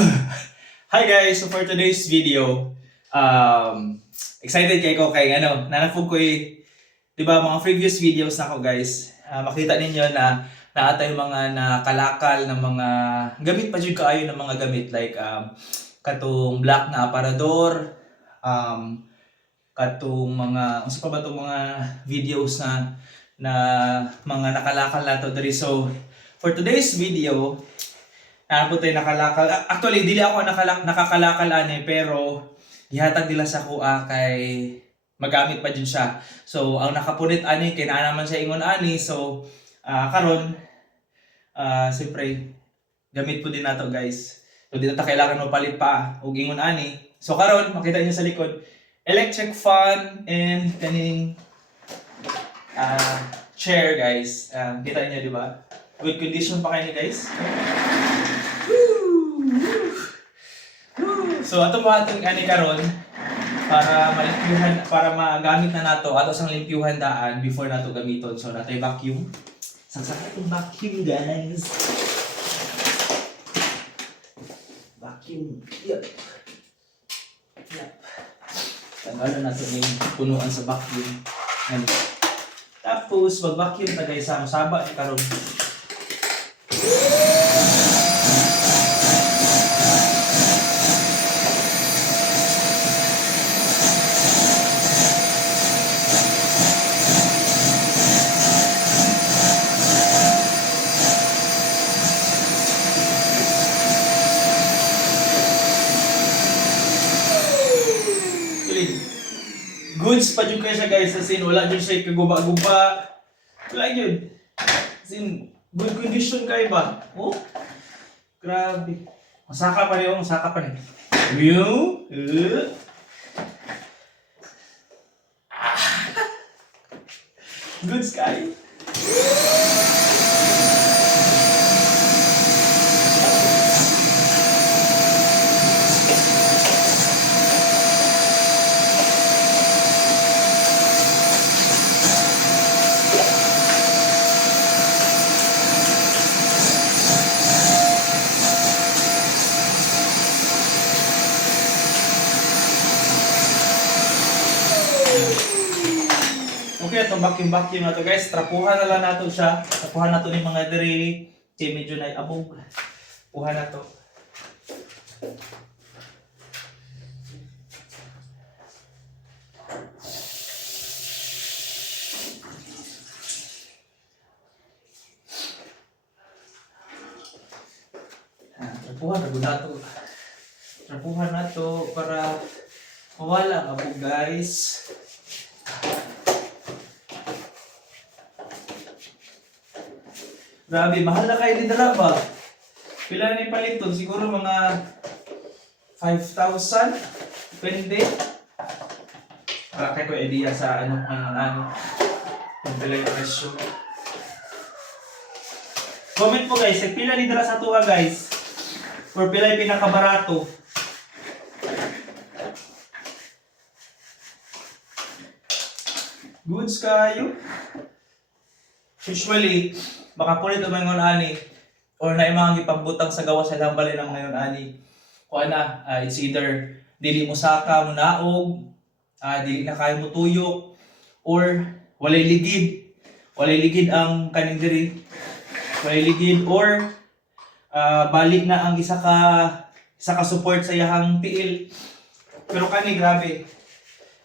Hi guys! So for today's video, excited kayo kay nanapog ko di ba mga previous videos na ako guys, makita ninyo na naata yung mga nakalakal ng mga gamit pa dyan kaayo ng mga gamit like katong black na aparador, katong mga, ano pa ba itong mga videos na mga nakalakal na to diri. So for today's video, po tayo nakalakal. Actually, dili ako nakakalakal ani, pero ihatag nila sa kuha kay magamit pa din siya. So, ang nakapunit ani kay naa naman siya ingon ani. So, karon siyempre gamit po din nato guys. So, di na ta kailangan mapalit pa og ingon ani. So, karon makita niyo sa likod, electric fan and kaning chair guys. Kita niyo di ba? Good condition pa kayo guys. So ato ba atong ani karon para malimpyuhan, para magamit na nato ato sang limpyuhan daan before nato gamiton. So natay vacuum. Saksak itong vacuum guys. Vacuum. Yep. Tanggalan nato yung punuan sa vacuum. And tapos mag-vacuum ta guys sa saba ni karon. Goods pa dyan kayo siya guys, as in wala dyan siya kaguba-guba. Wala yun. As in, good condition kayo ba? Oh? Grabe. Masaka pa rin, masaka pa rin. Goods kayo. Okay, itong vacuum na to guys, trapuhan na lang nato siya. Trapuhan nato ni mga diri, kaya medyo na abog. Puhan na to. Trapuhan na to para mawala ang abog guys. Grabe, mahal na kayo ni dala ba? Pila ni paliton? Siguro mga 5,000? Depende. Wala kayo ko idea sa ano, kung pila yung presyo. Comment po guys, pila ni dala sa tuwa guys? Or pila yung pinakabarato? Goods kayo? Usually, baka pulit o ngayon ani or na mga gipagbutang sa gawa sa lambalin ng ngayon ani kuha na, it's either dili mo saka mo naog, dili na kayo mo tuyok, or walay ligid ang kaning diri, walay ligid, or balik na ang isa ka support sa yahang tiil. Pero kani grabe,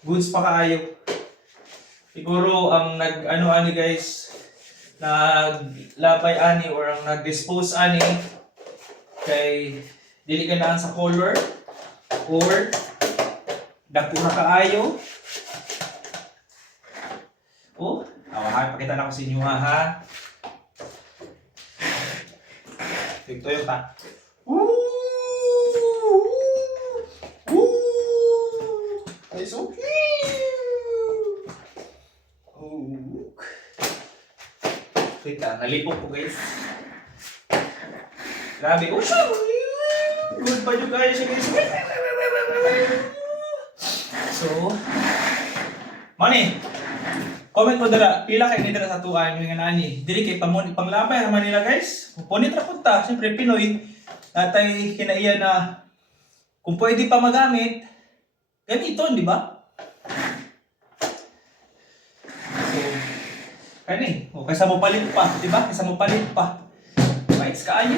goods pa kaayo. Siguro ang ani guys, naglabay ani or ang nag-dispose ani kay dili ganaan sa color or dako na kaayo. Pakita na ko sa inyo ha. Ito yung ta. It's okay. Wait lang, nalipok ko guys. Grabe. Oh, siya! Good pa yung kaya siya guys. So, money. Comment mo dala, pila kay nila sa tuan yung nani. Dili kay panglabay naman nila guys. Punit ra punta, siyempre Pinoy. natay kinaiya na kung pwede pa magamit, gamiton, di ba? So, kani, o kaysa mo palit pa, di ba? Kaysa mo palit pa. Bites ka ayo.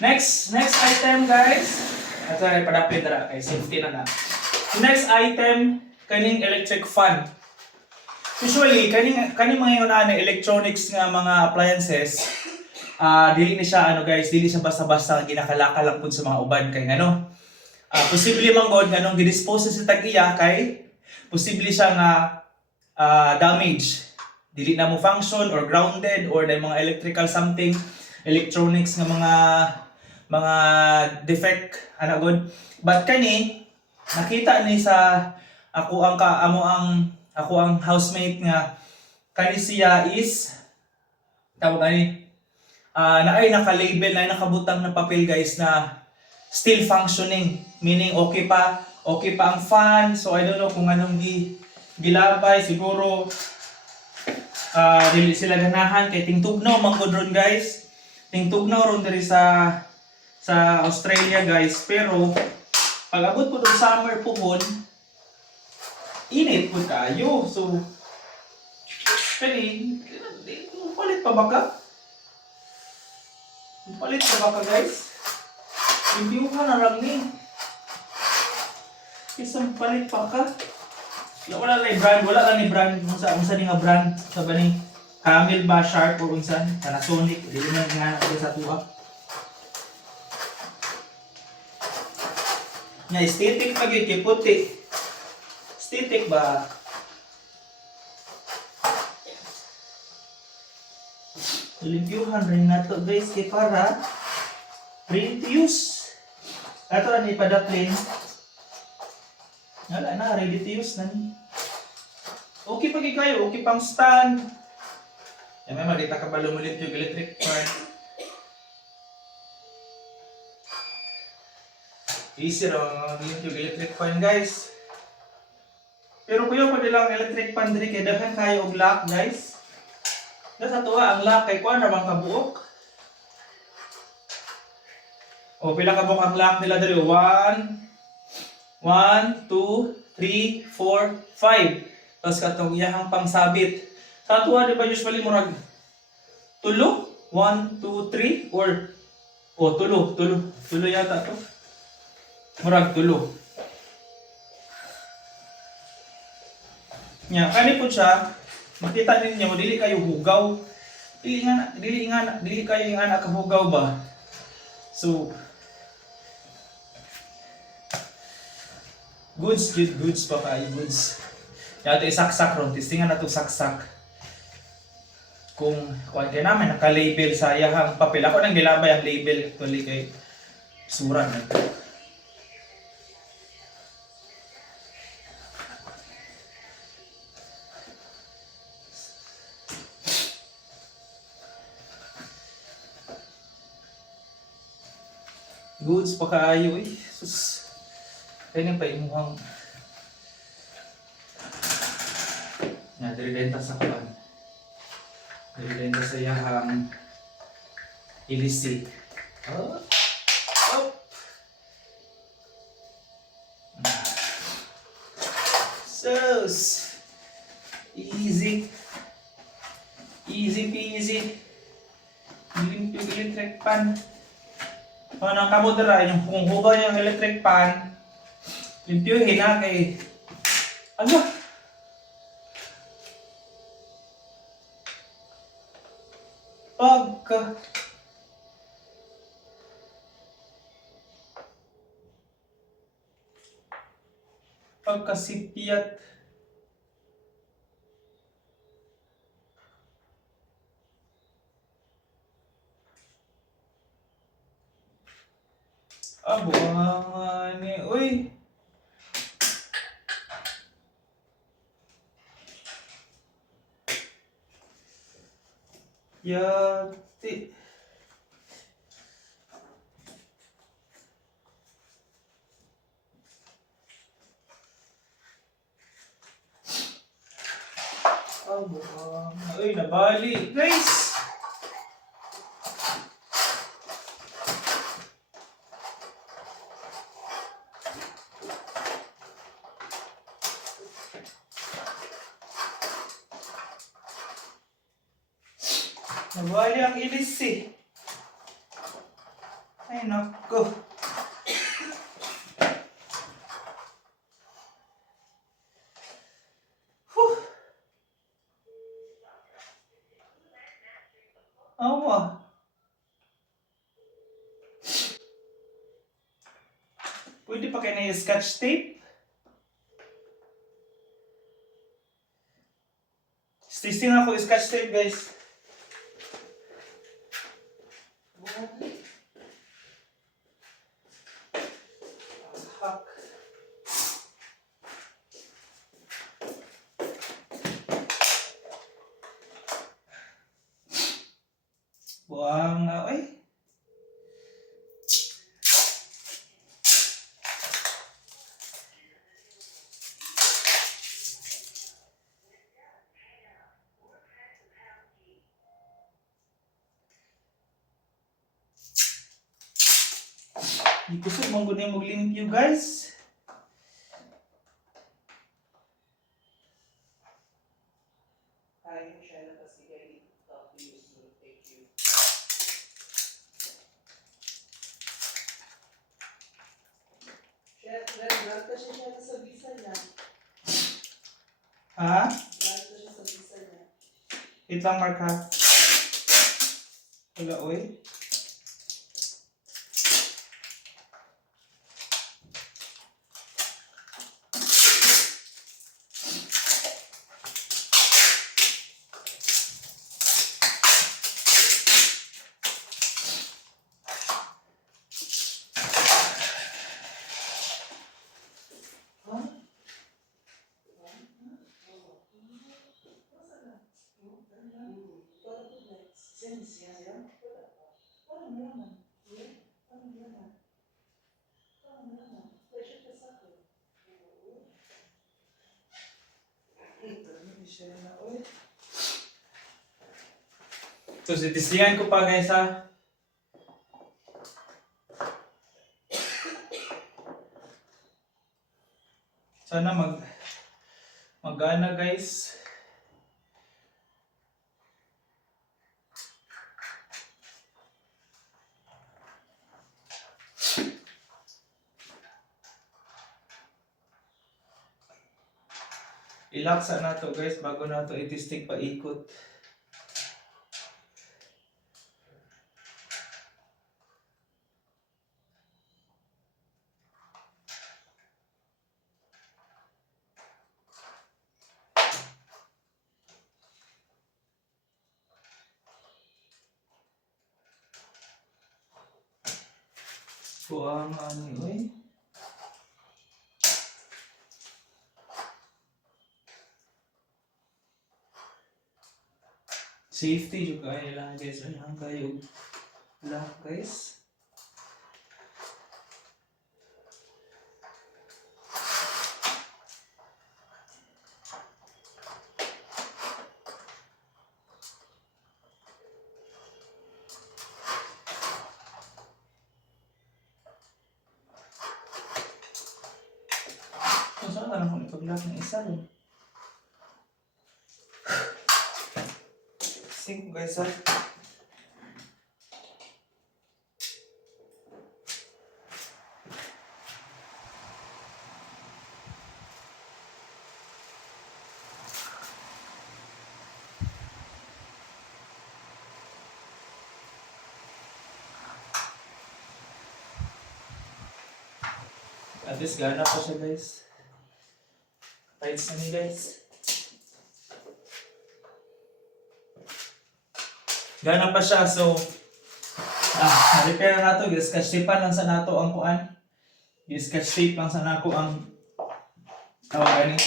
Next item guys. Ito ay padapit dara kay safety na na. Next item, kaning electric fan. Usually, kaning mga yun na electronics nga mga appliances, dili ni siya ano guys, dili siya basta-basta ginakalakal lang pud sa mga uban kay ngano. Posible man god nganong gidispose sa tag-iya kay posible siya nga damage. Dili na mo function or grounded or na mga electrical something, electronics nga mga defect ana god. But kani nakita ni sa ako ang housemate nga kani siya is tawag ani naay naka-label na nakabutang na papel guys na still functioning, meaning okay pa ang fan. So I don't know kung anong gilabay, siguro dili sila ganahan kay tingtugnaw man gud ron guys. Tingtugnaw ron diri sa Australia guys, pero pag abot po ng summer puhon, init po tayo. So, kani, palit pa ba ka? Palit pa ba ka guys? Hindi ko na lang ni. Isang palit pa ka? Wala lang ni brand. Unsa ni nga brand? Sa ba ni? Camel ba? Sharp o unsa? Panasonic. Hindi na nga na sa tuwa. Nga, aesthetic pag yung puti. Aesthetic ba? Limpyuhan rin na to guys kay para ready to use. Ato na ni padaplin. Wala na, ready to use na ni. Okay pag kayo, okay pang stand. Yan may magita ka ba lumulit yung electric fan. Easy raw yung electric fan guys. Pero kuya pa nilang electric fan diri kay daghan kayo og lock guys. Nasa tuwa ang lock kay kuan ra bang kabuok. O pila ka buok ang lock nila diri? 1 2 3 4 5. Tapos katong iyahang pangsabit. Sa tuwa di ba usually murag tulo? 1 2 3 or tulo yata to. Murag tulo. Nya kani po siya, makita ninyo dili kayo hugaw. Dili kayo yung anak kahugaw ba. So goods pa kayo goods. Yato isaksak ron, testingan na to saksak. Kung kaya naman naka-label sa iyahang papel. Ako nang gilabay ang label actually kay surat na to. Goods pa kaayo eh. Sus. Kaya pa imuhang na diridenta sa kuan. Diridenta sa yahang ilisi. Oh. Sus. Easy peasy. Limpyo electric pan. Nang kamodera yung kung hugaw yung electric pan, limpyuhin na kay ano? Pagkasipyat. Buwangan ni, uy. Yati. Buwangan. Uy, nabali. Guys! Nabali ang ilis eh. Ay nako. Whew. Awa. Pwede pa kayo na scotch tape? Testing ako scotch tape guys. Buang nga, ay. Di ko sa mong guna maglimpyo guys. Ha? Wait lang, Mark ha? Wala, oy. So, sitistingan ko pa guys ha. Sana magana guys. Ilaksa na to guys bago na to itisting paikot. Buang ano eh. Safety juga nila guys. Ano kayo? Wala guys. Saan na lang kung ipag-lock ng isa rin? Sing guys ha. At least gana pa siya guys. Tights na ni guys. Gana pa siya so na-repair na to. Scotch tape lang sa nato ang kuan. Scotch tape lang sa nako ang tawag ni.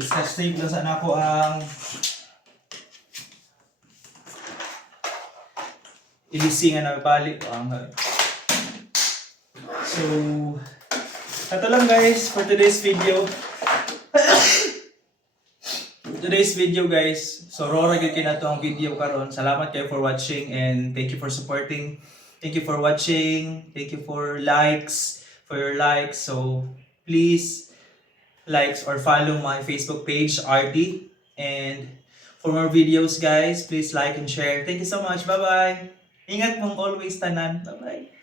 Scotch tape lang sa nako ang ilisingan na balik ang so ito lang guys for today's video. Today's video guys. So rora gyud kay nato ang video karon. Salamat kayo for watching and thank you for supporting. Thank you for watching. Thank you for your likes. So please likes or follow my Facebook page RD and For more videos guys, please like and share. Thank you so much. Bye-bye. Ingat mong always tanan. Bye-bye.